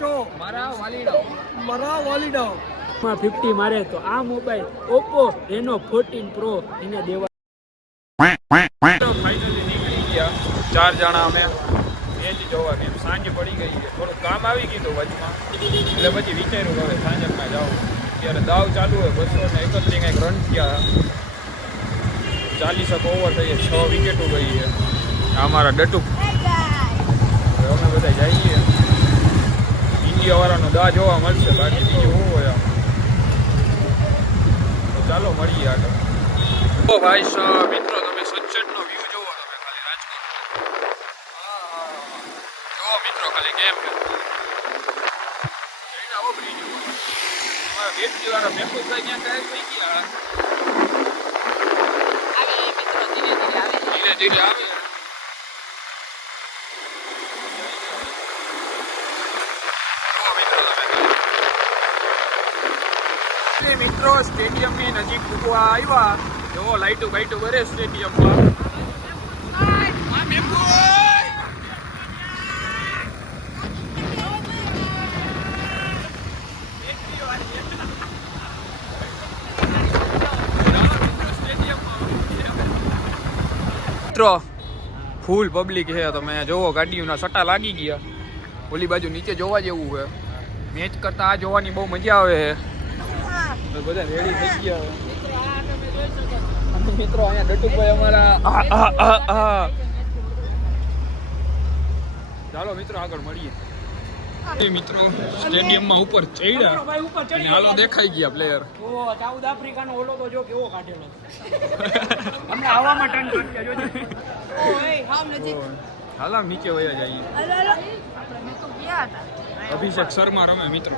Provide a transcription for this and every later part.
છો મારા વાલીડાઓ 50 મારે તો આ મોબાઈલ Oppo Reno 14 Pro એને દેવા. ફાઇનલી નીકળી ગયા 4 જણા અમે મેચ જોવા કેમ સાંજ પડી ગઈ છે થોડું કામ આવી ગયું વચમાં એટલે પછી વિચાર્યું હવે સાંજમાં જાઉં ત્યારે દાવ ચાલુ હોય 231 કંઈક રન થયા 40 ઓવર થઈ 6 વિકેટો ગઈ છે અમારા ડટુ અમે બધા જઈએ ઇન્ડિયા વાળાનો દા જોવા મળશે બાકી બીજું શું હોય તો ચાલો મળીએ આગળ. ઓ ભાઈ સાહેબ મિત્રો તમે સનસેટનો વ્યૂ જોવો તમે ખાલી રાજકોટ જો મિત્રો ખાલી કેમ કે આવો બ્રિજ અમારા વેટકી વાળા મેમ્બો ભાઈ ક્યાં કાય થઈ ગયા આવે મિત્રો ધીરે ધીરે આવે મિત્રો સ્ટેડિયમની નજીક પૂગવા આવ્યા જો લાઈટો બાઈટો ભરે સ્ટેડિયમમાં મિત્રો ફૂલ પબ્લિક છે તમે જોવો ગાડીઓના સટ્ટા લાગી ગયા ઓલી બાજુ નીચે જોવા જેવું છે મેચ કરતા આ જોવાની બહુ મજા આવે છે બધા રેડી થઈ ગયા મિત્રો અહીંયા ડટુભાઈ અમારા ચાલો મિત્રો આગળ મળીએ મિત્રો સ્ટેડિયમમાં ઉપર ચડ્યા અને હાલો દેખાઈ ગયા પ્લેયર સાઉથ આફ્રિકાનો ઓલો તો જો કેવો કાઢેલો હમણાં હવામાં ટર્ન કરશે જોજો ઓય હાવ નજીક હાલા નીચે વયા જઈએ આપણે તો ગયા હતા અભિષેક શર્મા રમે મિત્રો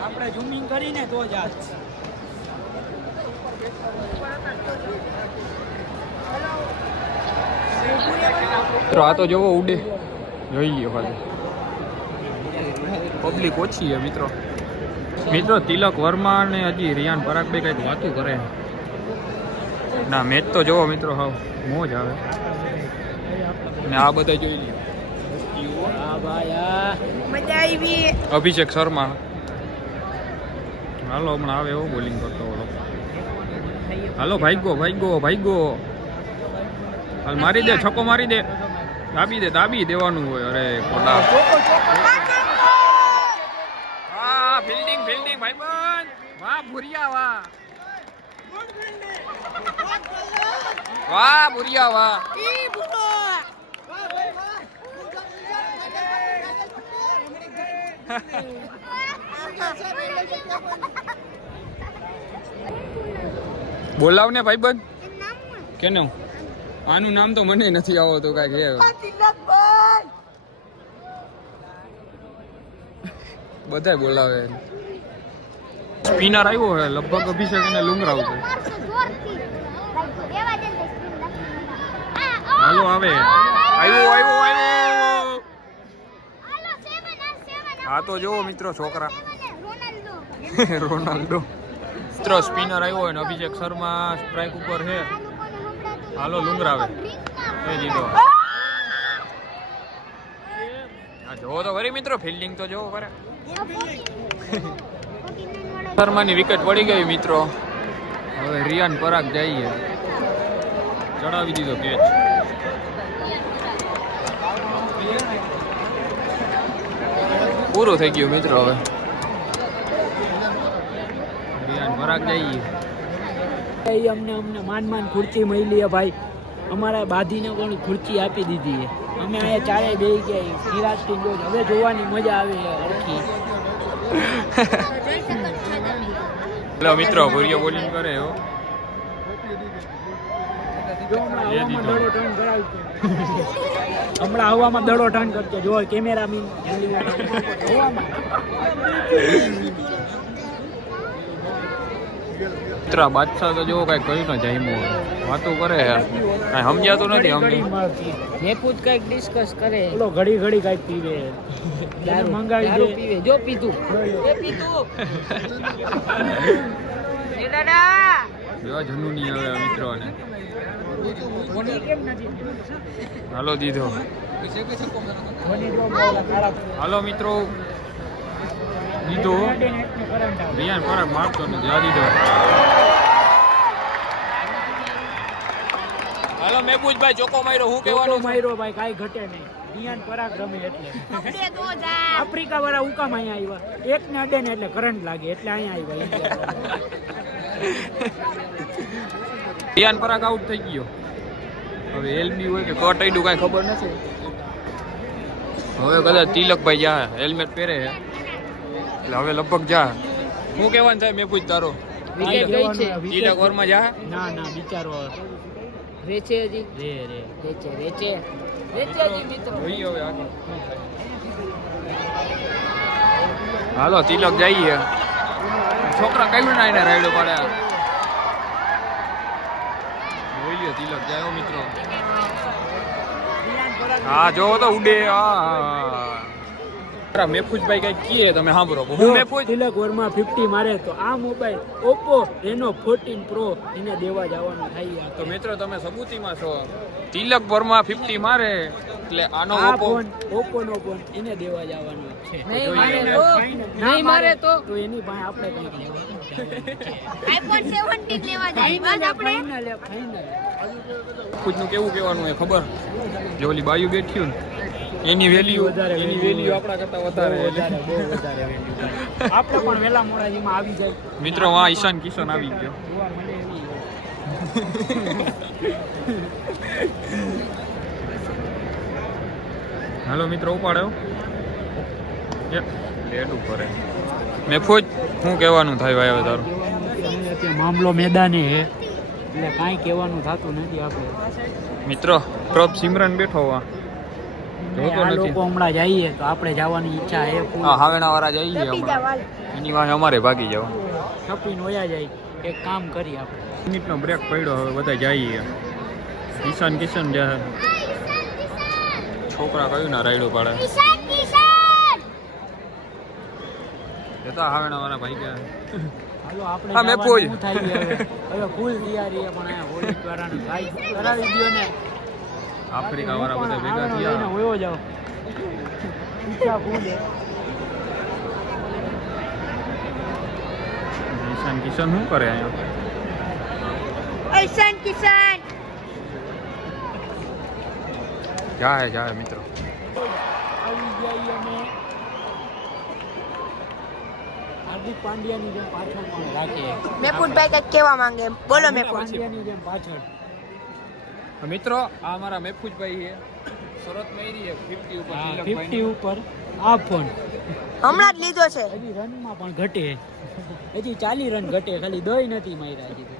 આપણે ઝૂમિંગ કરીને તો જ આ તો જોવો ઉડે જોઈ લ્યો ખાલી પબ્લિક ઓછી છે મિત્રો મિત્રો તિલક વર્મા અને હજી રિયાન પરાગ બે કંઈક વાતું કરે ના મેચ તો જોવો મિત્રો હાવ મોજ આવે ને આ બધા જોઈ લ્યો મજા આવી અભિષેક શર્મા હાલો હમણાં આવે એવો બોલિંગ કરતો ઓલો હાલો ભાઈગો હાલ મારી દે છક્કો મારી દે દાબી દેવાનું હોય અરે ખોટા હા ફિલ્ડિંગ ભાઈબંધ વાહ ભુરિયા વાહ બોલાવ ને ભાઈબંધ કેનું આનું નામ તો મને નથી આવતું કાંઈક બધાય બોલાવે સ્પિનર આવ્યો હે લગભગ અભિષેક અને લુંગરાવ છે હાલો આવે આવ્યો હા તો જોવો મિત્રો છોકરા રોનાલ્ડો મિત્રો સ્પિનર આવ્યો ને અભિષેક શર્મા સ્ટ્રાઇક ઉપર છે હાલો લુંગરાવે એ જીતો જોવો તો ખરી મિત્રો ફિલ્ડિંગ તો જોવો ખરે શર્માની વિકેટ પડી ગઈ મિત્રો હવે રિયાન પરાગ જઈએ ચડાવી દીધો કેચ પૂરું થઈ ગયું મિત્રો હવે રિયાન પરાગ જઈએ અમને માન ખુરચી મળી છે ભાઈ અમારા બાધીને પણ ખુરચી આપી દીધી છે અમે અહીંયા ચારે બેસી ગયા નિરાશથી જોઈ હવે જોવાની મજા આવે છે હરખી હેલો મિત્રો ભૂરિયો બોલિંગ કરે હો હમણાં હવામાં દડો ટર્ન કરશે જો કેમેરા મીન મિત્ર બાદશાહ તો જો કઈ કહ્યું ન જાય વાતો કરે કઈ સમજાતું નથી અમને મેપુજ કઈક ડિસ્કસ કરે ઓલો ઘડી કઈક પીવે દારૂ મંગાવી દે પીવે જો પીતું એ દાદા જો જનુ ની આવે મિત્રોને હાલો દીધો હાલો મિત્રો રિયાન પરાગ મારતો નથી આ દીધો. હાલો મેહફૂજભાઈ ચોકો માર્યો હું કહેવાનું માર્યો ભાઈ કાંઈ ઘટે નહીં. રિયાન પરાગ રમે એટલે આફ્રિકા વાળા હુકામ અહીંયા આવ્યા. એક ને અડે ને એટલે કરંટ લાગે એટલે અહીંયા આવ્યા. રિયાન પરાગ આઉટ થઈ ગયો. હવે એલબી હોય કે કટ આઈડું કાંઈ ખબર નથી. હવે કદાચ તિલકભાઈ જા હેલ્મેટ પહેરે છે એટલે હવે લગભગ જા. શું કહેવાનું થાય મેહફૂજ તારો? વિકેટ ગઈ છે. તિલક ઓવરમાં જા. ના ના બિચારો રેચે હજી રેચે હજી મિત્રો. જોઈએ હવે આગળ. હાલો તિલક જઈએ. છોકરા કઈ ના એને રાયડો પાડ્યા. જોઈ લ્યો તિલક જાય મિત્રો. હા જો તો ઉડે. હા મેહફૂજભાઈ કઈ કીએ તમે સાંભળો. હું મેહફૂજ તિલક વર્મા 50 મારે તો આ મોબાઈલ Oppo Reno 14 Pro એને દેવા જવાનું થાય. તો મિત્રો તમે સબૂતીમાં છો. તિલક વર્મા 50 મારે એટલે આનો આ ઓપ્પો ફોન Oppo નો ફોન એને દેવા જવાનો છે. નહીં મારે તો એની પાસે આપણે કંઈક લેવાનું. iPhone 17 લેવા જાય બસ આપણે. ફાઇનલ ખુદનું કેવું કહેવાનું હોય ખબર? જો ઓલી બાયુ બેઠ્યું ને એની વેલ્યુ આપણા કરતા વધારે. આપણે પણ વેલા મોડાજીમાં આવી જાય. મિત્રો વાં ઈશાન કિશન આવી ગયો. જોવા મળે એવી. હાલો મિત્રો ઉપાડ્યો લેડ ઉપર. મેહફૂજ શું કહેવાનું થાય ભાઈ હવે તારું? અત્યારે મામલો મેદાને હે એટલે કાંઈ કહેવાનું થતું નથી. આપણે મિત્રો પ્રભ સિમરન બેઠો વા જોતો આ નથી. લોકો હમણાં જઈએ તો આપણે જવાની ઈચ્છા હે. હા હાવેણા વાળા જઈએ હમણાં. એની વાંહે અમારે ભાગી જાવ. છપીને વયા જાય. એક કામ કરી આપણે મિનિટનો બ્રેક પડ્યો હવે બધા જઈએ. ઈશાન કિશન જાય. છોકરા કયું ના રાયડો પાડે. જતા હાવેણા વાળા ભાઈ ગયા. હાલો આપણે હા, મેં પૂછ. જવાનું થાય છે હવે. હવે ફૂલ તૈયારી છે પણ અહીંયા હોળી દ્વારાનું ભાઈ કરાવી દ્યો ને. આફ્રિકા વાળા બધા ભેગા હાવેણા લઈને થયા. વયો જાઓ. ઈચ્છા ફૂલ છે. ઈશાન કિશન શું કરે અહીંયા? ઈશાન કિશન જાય મિત્રો. આવી ગયા અમે હાર્દિક પાંડ્યાની જેમ પાછળ પણ રાખીએ. મેહફૂજભાઈ કંઈક કહેવા માંગે બોલો મેહફૂજ. પાંડ્યાની જેમ પાછળ. મિત્રો આ અમારા મેહફૂજભાઈ છે. શરત મેરી છે 50 ઉપર. હા, તિલકભાઈની. 50 ઉપર આ ફોન હમણાં જ લીધો છે. હજી રનમાં પણ ઘટે. હજી 40 રન ઘટે. ખાલી દોય નથી માર્યા હજી તો.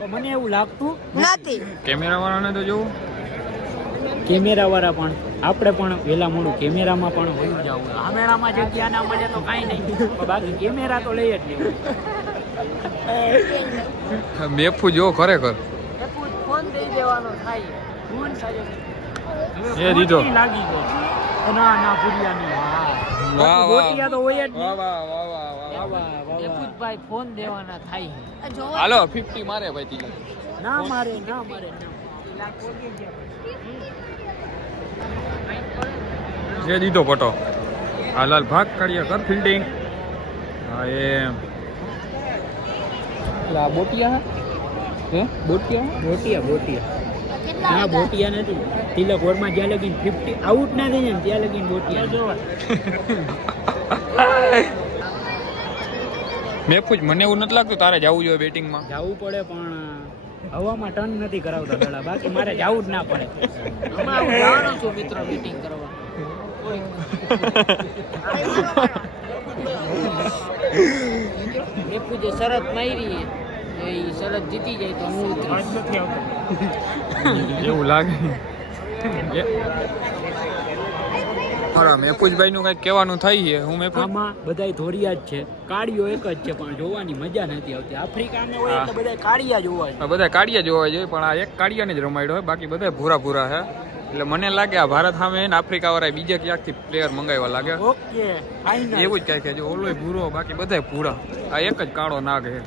તો મને એવું લાગતું નથી. કેમેરા વાળાને તો જોવું. કેમેરા વાળા પણ આપણે પણ વહેલા મોડું કેમેરામાં પણ હોઈ જવું. કેમેરામાં જગ્યા ના મળે તો કાંઈ નહીં. પણ બાકી કેમેરા તો લઈ જ લેવું. મેહફૂજ જો ખરેખર ફોન દઈ દેવાનો થાય. ફોન સાજો એ દીધો. લાગી ગયો. ના ના ભૂરિયાની વાહ, વાહ વાહ. ગોટિયા તો હોય જ વાહ નહીં. વાહ વાહ વાહ વાહ. મેહફૂજભાઈ ફોન દેવાના થાય. હાલો 50 મારે ભાઈ તિલક. ના મારે ના. જે દીધો પટો. હાલાલ ભાગ કાઢીએ કર ફિલ્ડિંગ. હા એમ. આ બોટિયા હે બોટિયા ના બોટિયા નથી. તિલક ઓવરમાં જ્યાં લગીને 50 આઉટ ના થઈ જાય ને ત્યાં લગીને બોટિયા જોવા. મેહફૂજ મને એવું નથી લાગતું તારે જવું જોઈએ બેટિંગમાં. જવું પડે પણ હવામાં ટર્ન નથી કરાવતા દડા. બાકી મારે જવું જ ના પડે. હમણાં હું જવાનો છું મિત્રો મીટિંગ કરવા. મેહફૂજે શરત મારી એ શરત જીતી જાય તો હું એવું લાગે. મારા મેહફૂજભાઈ નું કઈક કહેવાનું થાય છે. હું મેહફૂજ આમાં બધાય ધોરિયા જ છે. કાળીઓ એક જ છે પણ જોવાની મજા નથી આવતી. આફ્રિકામાં હોય એટલે બધા કાળિયા જોવા છે. બધા કાઢિયા જોવા જોઈએ પણ આ એક કાઢિયાને જ રમાડ્યો હોય બાકી બધા ભૂરા છે. એટલે મને લાગે આ ભારત સામે ને આફ્રિકા વાળા બીજે ક્યાંકથી પ્લેયર મંગાવ્યા લાગે. Okay final. એવું જ કઈ કે જો ઓલોય ભૂરો બાકી બધા ભૂરા. આ એક જ કાળો નાગ છે.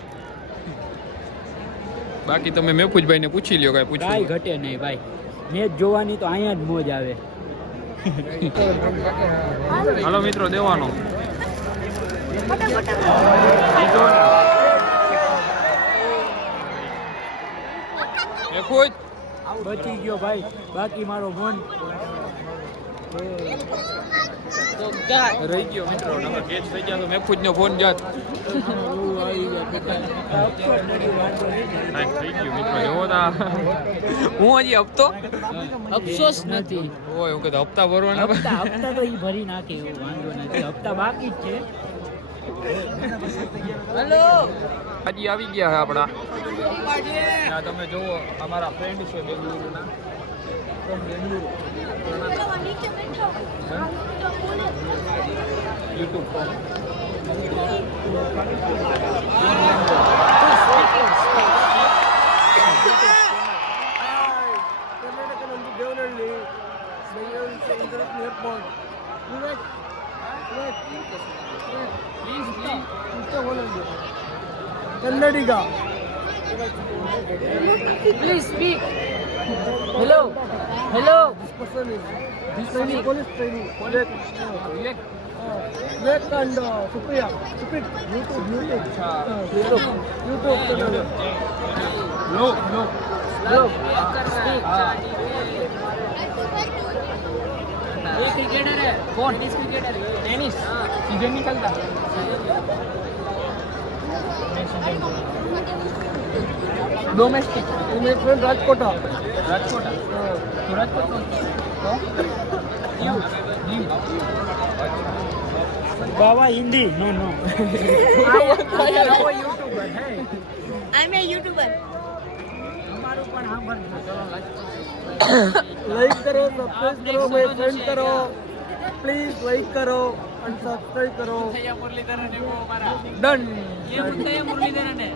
બાકી તમે મેહફૂજભાઈ ને પૂછી લ્યો કઈ કાંઈ પૂછ્યું. ઘટે નહીં ભાઈ. મેચ જોવાની તો અહીંયા જ મોજ આવે. હાલો મિત્રો દેવાનો. મેફૂજ બચી ગયો ભાઈ, બાકી મારો ફોન રહી ગયો મિત્રો, નકર કેચ થઈ ગયા તો મેફૂજ નો ફોન જાત. થઈ ગયું મિત્રો, જોવો તા હું હજી હપ્તો અફસોસ નથી. ઓય હું કહેતો હપ્તા ભરવાના. હપ્તા તો ઈ ભરી નાખે એવું વાંધો નથી, હપ્તા બાકી જ છે. હેલો હજી આવી ગયા છે આપણા. આ તમે જુઓ અમારા ફ્રેન્ડ છે બેંગલુરુના. YouTube Kannadiga please speak. Hello hello ये क्रिकेटर है कौन? टेनिस क्रिकेटर है, टेनिस सीजन निकलता डोमेस्टिक मेरे फ्रेंड राजकोटा राजकोटा तो राजकोट तो क्यों बाबा हिंदी नो नो यूट्यूबर है आई एम ए यूट्यूबर हमारो पण हां लाइक करो, सब्सक्राइब करो, मेरे फ्रेंड करो, प्लीज लाइक करो एंड सब्सक्राइब करो. मुथैया मुरलीधरन है वो हमारा डन. ये मुथैया मुरलीधरन है,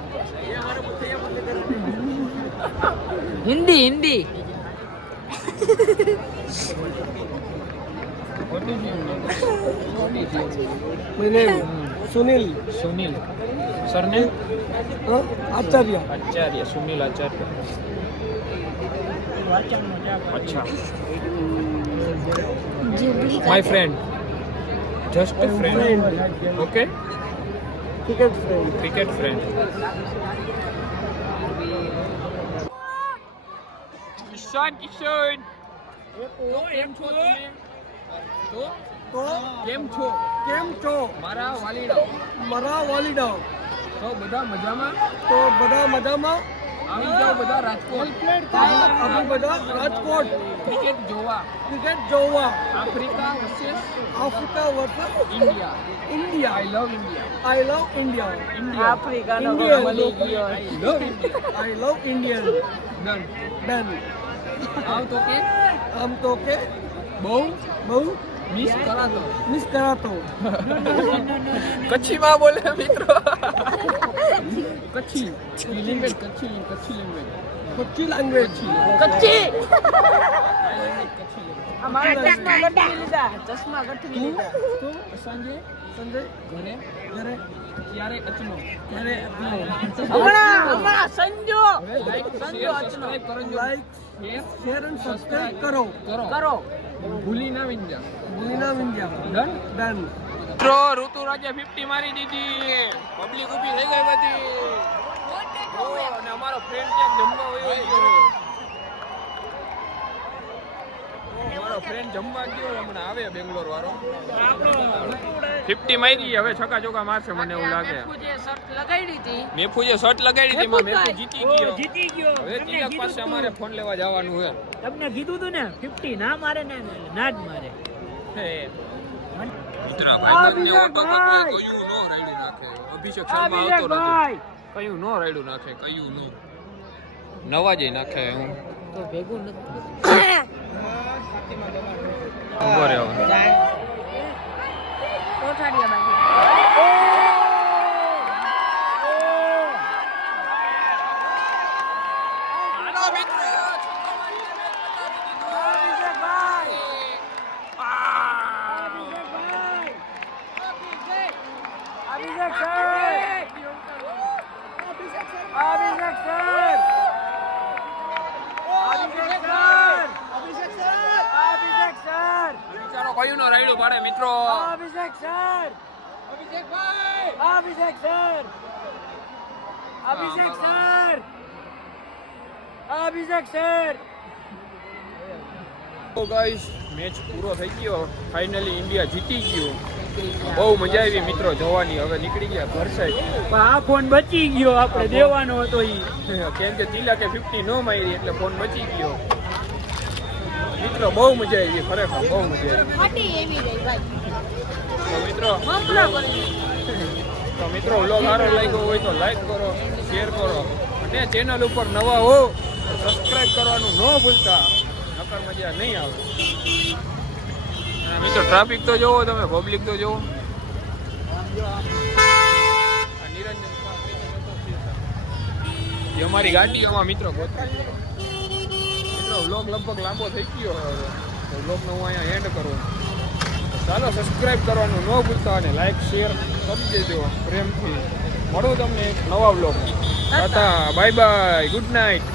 ये हमारा मुथैया मुरलीधरन है. Hindi Hindi My name Sunil. Sunil સરને आचार्य. આચાર્ય સુનિલ આચાર્ય. અચ્છા my friend just friend. Okay Cricket friend. Cricket friend. Kishan Kishan કેમ છો તમે? તો કેમ છો કેમ છો મારા વાલીડાઓ? મારા વાલીડા? તો બધા મજામાં? તો બધા મજામાં? આવી જાઓ બધા રાજકોટ અમે બધા રાજકોટ ક્રિકેટ જોવા. ક્રિકેટ જોવા. Africa versus Africa versus India. India. I love India. I love India. India આફ્રિકાનો Indian. મળી ગયો. I love India. I love Indian. Done. Done. આવ તો કે આમ તો કે બહુ બહુ મિસ કરાતો. મિસ કરાતો. કચ્છીમાં બોલે મિત્રો. Kutchi language. Kutchi language. Kutchi language. Kutchi Kutchi અમારા ચશ્મા ગઠી લીધા, ચશ્મા ગઠી લીધા. તું સંજય સંજય ઘરે ઘરે ક્યારે અચનો. ઘરે હમણાં સંજો હવે લાઈક સંજો શેર અચનો. સબસ્ક્રાઇબ કરજો. લાઈક શેર એન્ડ સબસ્ક્રાઇબ કરો. કરો ભૂલી ના વિંજા. ભૂલીના વિંધ્યા. ડન. ડન. મિત્રો ઋતુરાજે 50 મારી દીધી. પબ્લિક ઊભી થઈ ગઈ બધી. અને અમારો ફ્રેન્ડ ક્યાંક જમવા વયો ગયો. અમારો ફ્રેન્ડ જમવા ગયો હમણાં આવે બેંગ્લોર વાળો. 50 મારી હવે છક્કા ચોકા મારશે મને એવું લાગે. જે શર્ટ લગાડી હતી મેફુજે શર્ટ લગાડી હતી એમાં મેફુ જીતી ગયો. જીતી ગયો. હવે તિલક પાસે અમારે ફોન લેવા જવાનું છે. તમને કીધું તું ને 50 ના મારે ને ના જ મારે. અભિષેક શર્મા આવતો નથી. કયું નો રાયડું નાખે, કયું નો નવા જ નાખે. હું તો ભેગું નથી. ઉભો રહ્યો. કોઠાડીયા બાકી કયું નો રાયડું પાડે મિત્રો. અભિષેક સર, અભિષેક ભાઈ અભિષેક સર, અભિષેક સર, અભિષેક સર. તો ગાઈસ મેચ પૂરો થઈ ગયો, ફાઇનલી ઇન્ડિયા જીતી ગયું. બહુ મજા આવી મિત્રો જોવાની. હવે નીકળી ગયા ઘર સાઈડ. પણ આ ફોન બચી ગયો, આપણે દેવાનો હતો ઈ. કેમ કે તિલકે 50 ન મારી એટલે ફોન બચી ગયો. મિત્રો બહુ મજા આવી, ખરેખર બહુ મજા આવી. ફાટી એવી રહી ભાઈ. તો મિત્રો વ્લોગ સારો લાગ્યો હોય તો લાઈક કરો, શેર કરો અને ચેનલ ઉપર નવા હો તો સબસ્ક્રાઇબ કરવાનું ન ભૂલતા, નકર મજા નહીં આવે. અને મિત્રો ટ્રાફિક તો જોવો તમે, પબ્લિક તો જોવો. આ નિરંજન એ અમારી ગાડીઓમાં મિત્રો ગોતરી. મિત્રો વ્લોગ લગભગ લાંબો થઈ ગયો હવે, તો વ્લોગનો હું અહીંયા એન્ડ કરું. ચાલો સબસ્ક્રાઇબ કરવાનું ન ભૂલતા અને લાઈક શેર કરી દેજો પ્રેમથી. મળું તમને એક નવા vlog. Bye bye, good night.